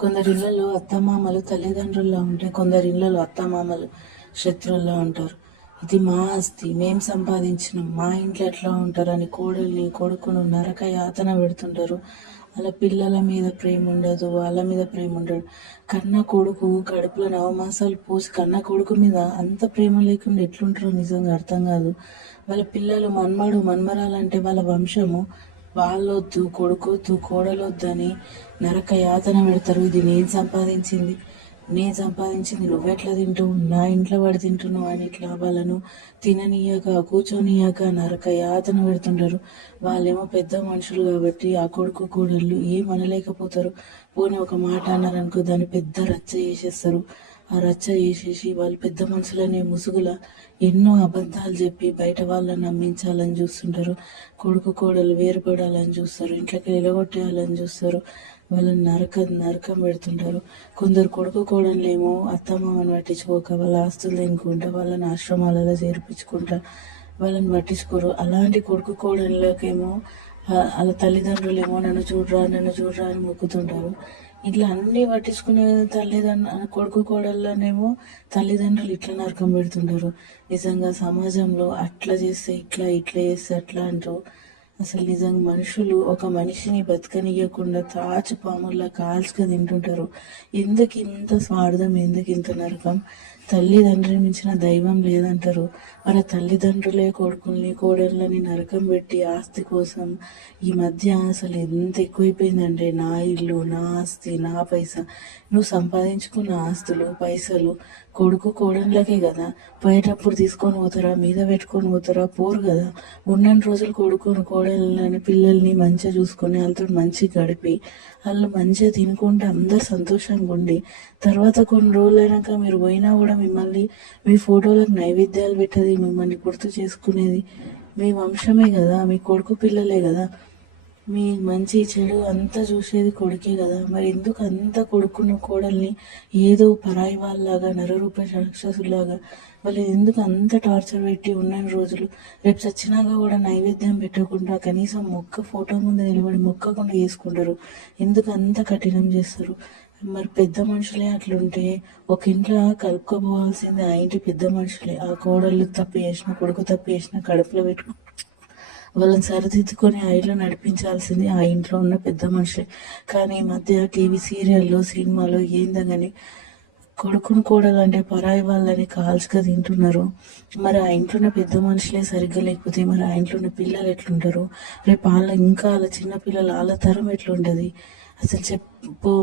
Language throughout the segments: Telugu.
కొందరి ఇళ్లలో అత్తమామలు తల్లిదండ్రుల్లో ఉంటే కొందరి ఇళ్లలో అత్తమామలు శత్రువుల్లో ఉంటారు. ఇది మా ఆస్తి, మేం సంపాదించినాం, మా ఇంట్లో ఎట్లా ఉంటారని కోడల్ని కొడుకును నరక యాతన పెడుతుంటారు. వాళ్ళ పిల్లల మీద ప్రేమ ఉండదు, వాళ్ళ మీద ప్రేమ ఉండదు. కన్న కొడుకు కడుపులో నవమాసాలు పోసి కన్న కొడుకు మీద అంత ప్రేమ లేకుండా ఎట్లుంటారో నిజంగా అర్థం కాదు. వాళ్ళ పిల్లలు మన్మడు మన్మరాలంటే వాళ్ళ వంశము వాళ్ళొద్దు, కొడుకొద్దు, కోడలొద్దు అని నరక యాతన పెడతారు. ఇది నేను సంపాదించింది నువ్వెట్లా తింటావు, నా ఇంట్లో వాడు తింటున్నావు అని ఇట్లా వాళ్ళను తిననీయక కూర్చొనియక నరక యాతన పెడుతుంటారు. వాళ్ళేమో పెద్ద మనుషులు కాబట్టి ఆ కొడుకు కోడళ్ళు ఏమనలేకపోతారు. పోనీ ఒక మాట అన్నారనుకో దాన్ని పెద్ద రచ్చ చేసేస్తారు. ఆ రచ్చ చేసేసి వాళ్ళు పెద్ద మనుషులనే ముసుగుల ఎన్నో అబద్ధాలు చెప్పి బయట వాళ్ళని నమ్మించాలని చూస్తుంటారు. కొడుకు కోడలు వేరుపడాలని చూస్తారు, ఇంట్లోకి ఎలగొట్టేయాలని చూస్తారు. వాళ్ళని నరకం పెడుతుంటారు. కొందరు కొడుకు కోడళ్ళేమో అత్తమామని పట్టించుకోక వాళ్ళ ఆస్తులు తినుకుంటా వాళ్ళని ఆశ్రమాలలో చేర్పించుకుంటా వాళ్ళని పట్టించుకోరు. అలాంటి కొడుకు కోడళ్ళకేమో వాళ్ళ తల్లిదండ్రులేమో నన్ను చూడరా అని మొక్కుతుంటారు. ఇట్లా అన్ని పట్టించుకునే కొడుకు కోడళ్ళనేమో తల్లిదండ్రులు ఇట్లా నరకం పెడుతుంటారు. నిజంగా సమాజంలో అట్లా చేస్తే ఇట్లా చేస్తే అట్లా అంటూ అసలు నిజంగా మనుషులు ఒక మనిషిని బతకనియకుండా తాచు పాముల్లా కాల్చుక తింటుంటారు. ఎందుకు ఇంత స్వార్థం, ఎందుకు ఇంత నరకం? తల్లిదండ్రులు మించిన దైవం లేదంటారు. మన తల్లిదండ్రులే కొడుకుల్ని కోడళ్ళని నరకం పెట్టి ఆస్తి కోసం ఈ మధ్య అసలు ఎంత ఎక్కువైపోయిందంటే నా ఇల్లు, నా ఆస్తి, నా పైసా. నువ్వు సంపాదించుకున్న ఆస్తులు పైసలు కొడుకు కోడళ్ళకే కదా. పోయేటప్పుడు తీసుకొని పోతారా, మీద పెట్టుకొని పోతారా? పోరు కదా. ఉన్న రోజులు కొడుకుని కోడళ్ళని పిల్లల్ని మంచిగా చూసుకొని వాళ్ళతో మంచిగా గడిపి వాళ్ళు మంచిగా తినుకుంటే అందరు సంతోషంగా ఉండి తర్వాత కొన్ని రోజులైనాక మీరు పోయినా కూడా మిమ్మల్ని మీ ఫోటోలకు నైవేద్యాలు పెట్టేది, మిమ్మల్ని గుర్తు చేసుకునేది మీ వంశమే కదా, మీ కొడుకు పిల్లలే కదా. మీ మంచి చెడు అంతా చూసేది కొడుకే కదా. మరి ఎందుకు అంత కొడుకున్న కోడల్ని ఏదో పరాయి వాళ్ళలాగా నరరూప రాక్షసులాగా వాళ్ళు ఎందుకు అంత టార్చర్ పెట్టి ఉన్న రోజులు రేపు చచ్చినాక కూడా నైవేద్యం పెట్టకుండా కనీసం మొక్క ఫోటో ముందు నిలబడి మొక్కకుండా చేసుకుంటారు? ఎందుకు అంత కఠినం చేస్తారు? మరి పెద్ద మనుషులే అట్లుంటే ఒక ఇంట్లో కలుపుకోపోవాల్సింది ఆ ఇంటి పెద్ద మనుషులే. ఆ కోడళ్ళు తప్పు చేసిన, కొడుకు తప్పు చేసిన కడుపులో పెట్టుకు వాళ్ళని సరిదిద్దుకొని ఆ ఇల్లు నడిపించాల్సింది ఆ ఇంట్లో ఉన్న పెద్ద మనుషులే. కానీ ఈ మధ్య టీవీ సీరియల్లో సినిమాలో ఏందని కొడుకుని కోడలంటే పరాయి వాళ్ళని కాల్చుగా తింటున్నారు. మరి ఆ ఇంట్లో ఉన్న పెద్ద మనుషులే సరిగ్గా లేకపోతే మరి ఆ ఇంట్లో ఉన్న పిల్లలు ఎట్లుంటారు? రేపు వాళ్ళ చిన్న పిల్లలు వాళ్ళ తరం ఎట్లుంటది? అసలు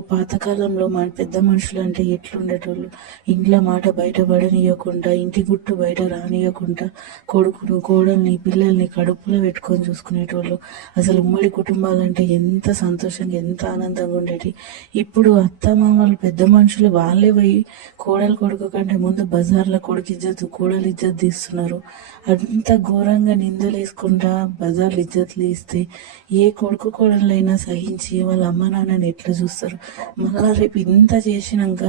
పాతకాలంలో మన పెద్ద మనుషులు అంటే ఎట్లుండేటోళ్ళు? ఇంట్లో మాట బయట పడనీయకుండా, ఇంటి గుట్టు బయట రానియకుండా కొడుకును కోడల్ని పిల్లల్ని కడుపులో పెట్టుకొని చూసుకునేటోళ్ళు. అసలు ఉమ్మడి కుటుంబాలంటే ఎంత సంతోషంగా ఎంత ఆనందంగా ఉండేటి. ఇప్పుడు అత్తమామలు పెద్ద మనుషులు వాళ్ళే పోయి కోడలు కొడుకు కంటే ముందు బజార్లో కొడుకు ఇజ్జత్ కోడలు ఇజ్జత్ తీస్తున్నారు. అంత ఘోరంగా నిందలు వేసుకుంటా బజార్లు ఇజ్జత్లు ఇస్తే ఏ కొడుకు కోడలైనా సహించి వాళ్ళ అమ్మ నాన్నని ఎట్లా చూస్తారు? మళ్ళా రేపు ఇంత చేసినాక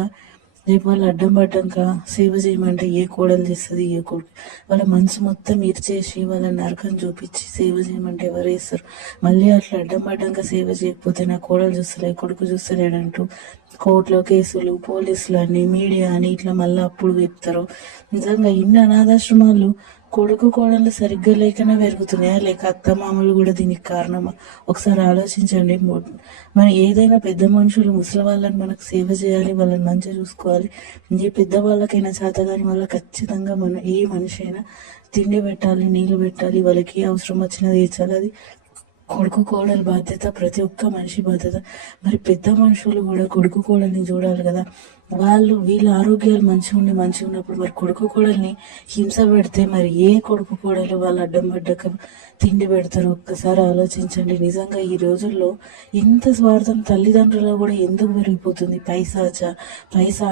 రేపు వాళ్ళు అడ్డం పడ్డాక సేవ చేయమంటే ఏ కోడలు చేస్తుంది? ఏ కొడుకు? వాళ్ళ మనసు మొత్తం ఇరిచేసి వాళ్ళ నరకం చూపించి సేవ చేయమంటే ఎవరు వేస్తారు? మళ్ళీ అట్లా అడ్డం పడ్డాక సేవ చేయకపోతే నా కోడలు చూస్తలే, కొడుకు చూస్తలేడంటూ కోర్టులో కేసులు, పోలీసులు అని, మీడియా అని ఇట్లా మళ్ళీ అప్పుడు చెప్తారు. నిజంగా ఇన్ని అనాథాశ్రమాలు కొడుకు కోడలు సరిగ్గా లేకనే పెరుగుతున్నాయా, లేక అత్తమామలు కూడా దీనికి కారణమా? ఒకసారి ఆలోచించండి. మన ఏదైనా పెద్ద మనుషులు ముసలి వాళ్ళని మనకు సేవ చేయాలి, వాళ్ళని మంచిగా చూసుకోవాలి. ఏ పెద్దవాళ్ళకైనా చేత కానీ వాళ్ళ ఖచ్చితంగా ఏ మనిషి అయినా తిండి పెట్టాలి, నీళ్లు పెట్టాలి, వాళ్ళకి ఏ అవసరం వచ్చినా తీర్చాలి. అది కొడుకు కోడలు బాధ్యత, ప్రతి ఒక్క మనిషి బాధ్యత. మరి పెద్ద మనుషులు కూడా కొడుకు కోడల్ని చూడాలి కదా. వీళ్ళ ఆరోగ్యాలు మంచిగా ఉన్నప్పుడు మరి కొడుకు కోడల్ని హింస పెడితే మరి ఏ కొడుకు కోడలు వాళ్ళు అడ్డం పడ్డాక తిండి పెడతారు? ఒక్కసారి ఆలోచించండి. నిజంగా ఈ రోజుల్లో ఇంత స్వార్థం తల్లిదండ్రులు కూడా ఎందుకు పెరిగిపోతుంది? పైసా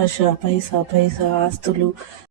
ఆశ, పైసా ఆస్తులు